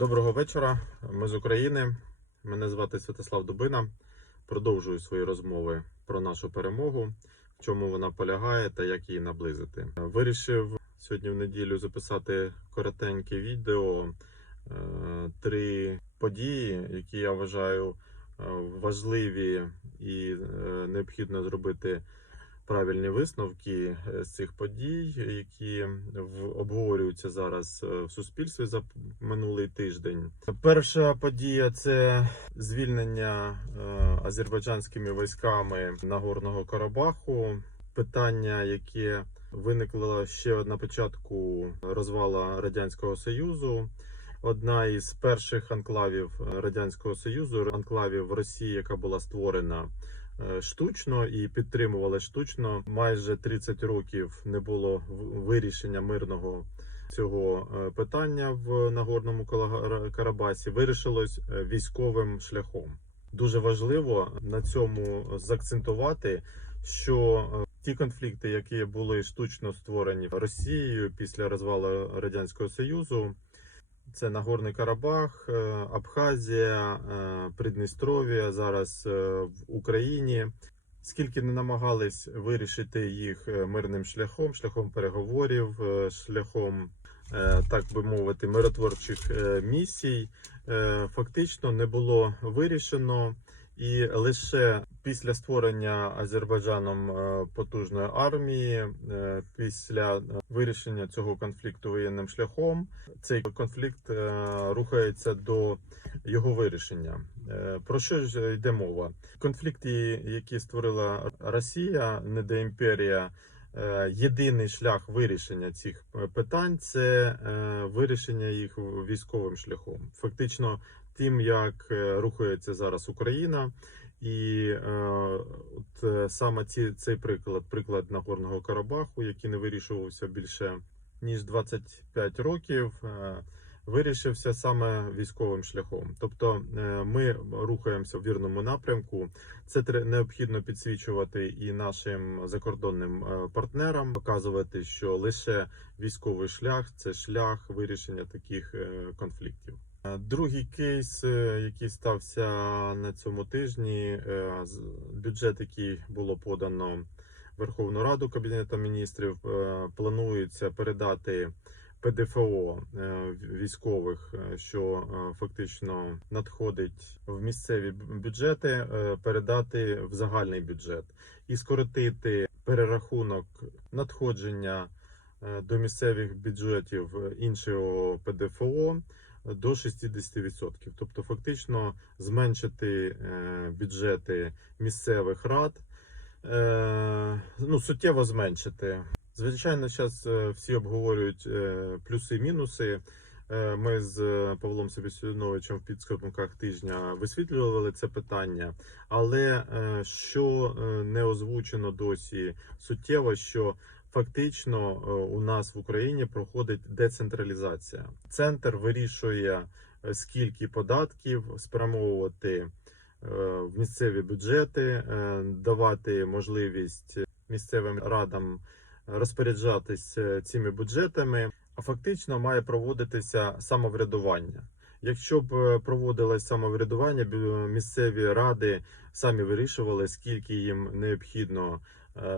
Доброго вечора. Ми з України. Мене звати Святослав Дубина. Продовжую свої розмови про нашу перемогу, в чому вона полягає та як її наблизити. Вирішив сьогодні в неділю записати коротеньке відео. е, Три події, які я вважаю е, важливі і е, необхідно зробити правильні висновки е, з цих подій, які обговорюються зараз е, в суспільстві за минулий тиждень. Перша подія це звільнення е, азербайджанськими військами Нагорного Карабаху. Питання, яке виникло ще на початку розвала радянського союзу. Одна із перших анклавів радянського союзу, анклавів Росії, яка була створена штучно і підтримували штучно. Майже 30 років не було вирішення мирного цього е, питання в Нагорному Карабасі. Вирішилось е, військовим шляхом. Дуже важливо на цьому заакцентувати, що е, ті конфлікти, які були штучно створені Росією після розвалу радянського союзу. Це Нагорний Карабах, е, Абхазія, е, Придністров'я, зараз е, в Україні. Скільки не намагались вирішити їх мирним шляхом, шляхом переговорів, шляхом, так би мовити, миротворчих місій, фактично не було вирішено. І лише після створення Азербайджаном е, потужної армії, е, після е, вирішення цього конфлікту воєнним шляхом, цей конфлікт рухається до його вирішення. Про що ж йде мова? Конфлікти, які створила Росія, недоімперія, е, єдиний шлях вирішення цих е, питань це е, вирішення їх військовим шляхом. Фактично, тим, як е, рухається зараз Україна. І е, от е, саме ці, цей приклад, приклад Нагорного Карабаху, який не вирішувався більше ніж 25 років, е, вирішився саме військовим шляхом. Тобто е, ми рухаємося в вірному напрямку. Це необхідно підсвічувати і нашим закордонним е, партнерам, показувати, що лише військовий шлях це шлях вирішення таких е, конфліктів. Другий кейс, який стався на цьому тижні, бюджет, який було подано Верховну Раду Кабінетом міністрів, планується передати ПДФО е, військових, е, що е, фактично надходить в місцеві бюджети, передати в загальний бюджет і скоротити перерахунок надходження до місцевих бюджетів іншого ПДФО до 60%. Тобто, фактично зменшити бюджети місцевих рад, ну, суттєво зменшити. Звичайно, зараз всі обговорюють е, плюси і мінуси. Е, Ми з е, Павлом Себесюновичем в підсумках тижня висвітлювали це питання, але е, що е, не озвучено досі суттєво, що фактично е, у нас в Україні проходить децентралізація. Центр вирішує е, скільки податків спрямовувати е, в місцеві бюджети, е, давати можливість місцевим радам розпоряджатись е, цими бюджетами, а фактично має проводитися самоврядування. Якщо б е, проводилось самоврядування, бю- місцеві ради самі вирішували, скільки їм необхідно е,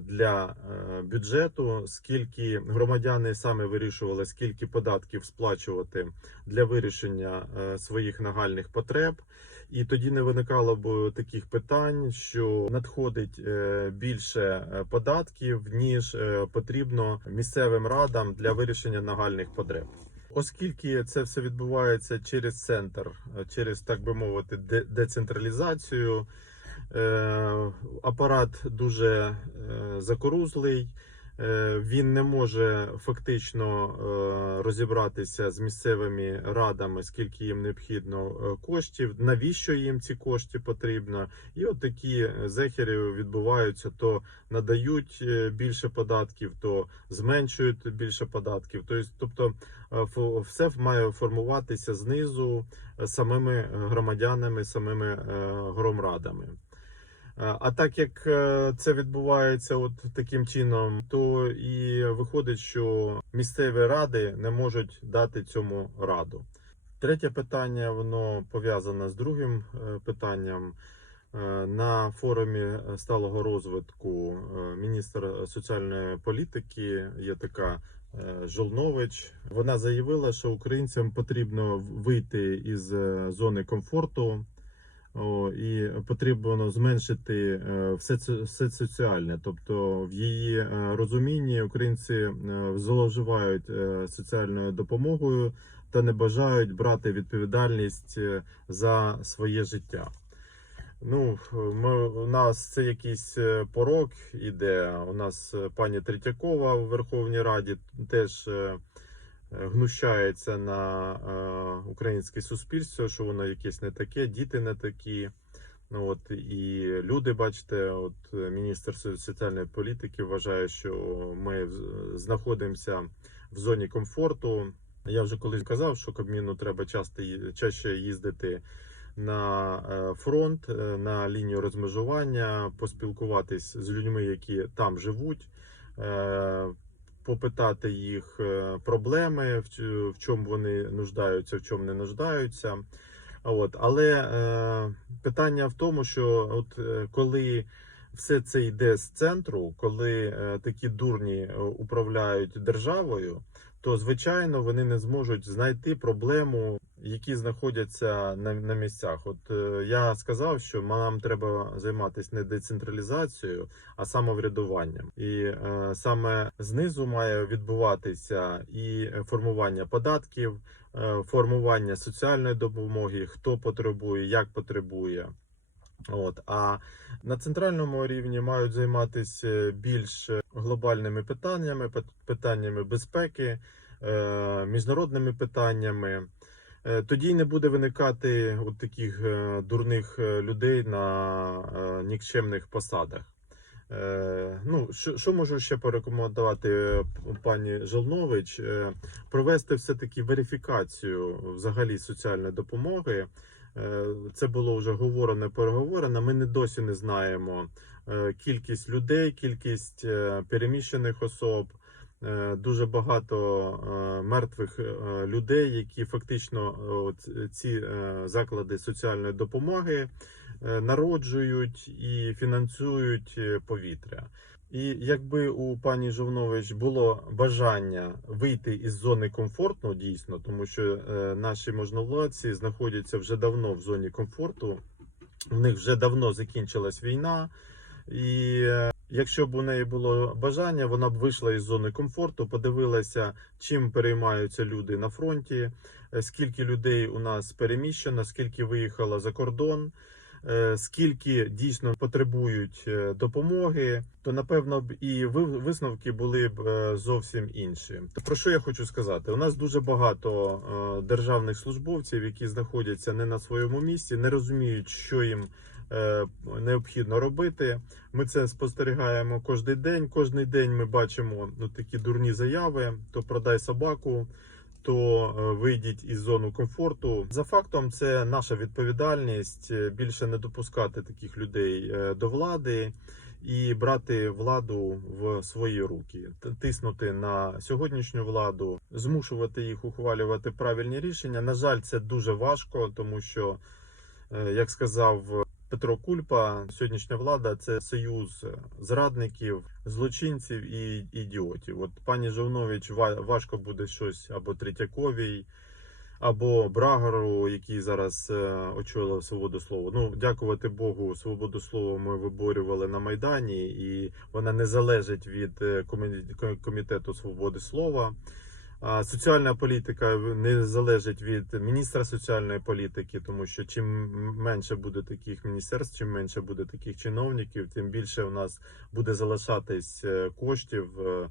для е, бюджету, скільки громадяни самі вирішували, скільки податків сплачувати для вирішення е, своїх нагальних потреб. І тоді не виникало б таких питань, що надходить е, більше е, податків ніж е, потрібно місцевим радам для вирішення нагальних потреб. Оскільки це все відбувається через центр, е, через так би мовити, де- децентралізацію, е, апарат дуже е, закорузлий. Е, Він не може фактично е, розібратися з місцевими радами, скільки їм необхідно е, коштів, навіщо їм ці кошти потрібно. І от такі зехери відбуваються: то надають е, більше податків, то зменшують більше податків. Тобто, тобто е, все має формуватися знизу е, самими громадянами, самими е, громрадами. Е, А так як е, це відбувається от таким чином, то і виходить, що місцеві ради не можуть дати цьому раду. Третє питання воно пов'язане з другим е, питанням. На форумі сталого розвитку міністр соціальної політики є така Жолнович. Вона заявила, що українцям потрібно вийти із зони комфорту. І потрібно зменшити е, все це соціальне. Тобто, в її е, розумінні українці е, зловживають соціальною допомогою та не бажають брати відповідальність за своє життя. Ну, ми, у нас це якийсь порок іде. У нас пані Третьякова в Верховній Раді теж гнущається на е, українське суспільство, що воно якесь не таке, діти не такі. Ну от і люди, бачите, от міністр соціальної політики вважає, що ми знаходимося в зоні комфорту. Я вже колись казав, що Кабміну треба часто чаще їздити на е, фронт, е, на лінію розмежування, поспілкуватись з людьми, які там живуть, попитати їх е, проблеми, в чому вони нуждаються, в чому не нуждаються. От, але е, питання в тому, що от е, коли все це йде з центру, коли е, такі дурні е, управляють державою, то звичайно вони не зможуть знайти проблему, які знаходяться на, на місцях. От е, я сказав, що нам треба займатися не децентралізацією, а самоврядуванням. І е, саме знизу має відбуватися і формування податків, е, формування соціальної допомоги, хто потребує, як потребує. От а на центральному рівні мають займатися більш глобальними питаннями, пит- питаннями безпеки, е, міжнародними питаннями. Е, Тоді не буде виникати от таких е, дурних людей на нікчемних посадах. Ну, що, що можу ще порекомендувати пані Жолнович? Провести все-таки верифікацію взагалі соціальної допомоги. Е, Це було вже говорено, переговорено. Ми не досі не знаємо е, кількість людей, кількість е, переміщених особ. Дуже багато мертвих людей, які фактично ці заклади соціальної допомоги народжують і фінансують повітря. І якби у пані Жовнович було бажання вийти із зони комфорту, дійсно, тому що е, наші можновладці знаходяться вже давно в зоні комфорту, в них вже давно закінчилась війна, і е, якщо б у неї було бажання, вона б вийшла із зони комфорту, подивилася, чим переймаються люди на фронті, е, скільки людей у нас переміщено, скільки виїхало за кордон. Е, Скільки дійсно потребують е, допомоги, то напевно б і ви- висновки були б е, зовсім інші. Про що я хочу сказати? У нас дуже багато державних службовців, які знаходяться не на своєму місці, не розуміють, що їм необхідно робити. Ми це спостерігаємо кожен день. Кожний день ми бачимо ну, такі дурні заяви: то продай собаку. То е, вийдіть із зони комфорту. За фактом, це наша відповідальність е, більше не допускати таких людей е, до влади і брати владу в свої руки, тиснути на сьогоднішню владу, змушувати їх ухвалювати правильні рішення. На жаль, це дуже важко, тому що, як сказав Петро Кульпа, сьогоднішня влада це союз зрадників, злочинців і ідіотів. От пані Жовнович ва- важко буде щось або Третьяковій, або Брагару, який зараз е, очолив свободу слова. Ну, дякувати Богу, свободу слова ми виборювали на Майдані, і вона не залежить від е, комітету свободи слова. Соціальна політика не залежить від міністра соціальної політики, тому що чим менше буде таких міністерств, чим менше буде таких чиновників, тим більше у нас буде залишатись е, коштів е,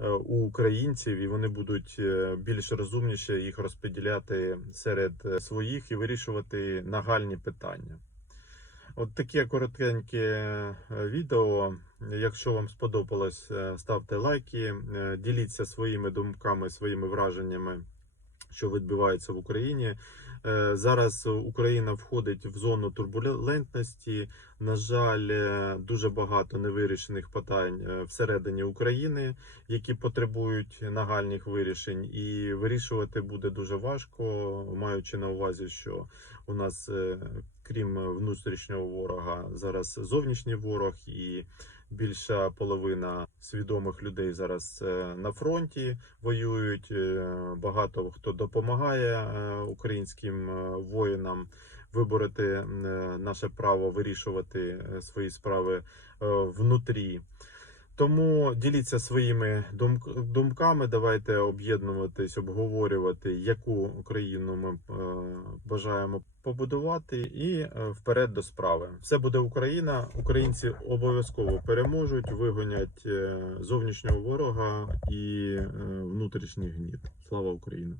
е, у українців, і вони будуть більш розумніше їх розподіляти серед своїх і вирішувати нагальні питання. От таке коротеньке е, відео. Якщо вам сподобалось, е, ставте лайки, е, діліться своїми думками, своїми враженнями що відбувається в Україні. Е, Зараз Україна входить в зону турбулентності. На жаль, е, дуже багато невирішених питань е, всередині України, які потребують нагальних вирішень, і вирішувати буде дуже важко, маючи на увазі, що у нас, крім внутрішнього ворога, зараз зовнішній ворог і. Більша половина свідомих людей зараз на фронті воюють. Багато хто допомагає українським е, воїнам вибороти е, наше право вирішувати е, свої справи внутрі. Тому діліться своїми думк- думками. Давайте об'єднуватись, обговорювати, яку Україну ми бажаємо побудувати, і вперед до справи. Все буде Україна. Українці обов'язково переможуть, вигонять зовнішнього ворога і внутрішній гніт. Слава Україні!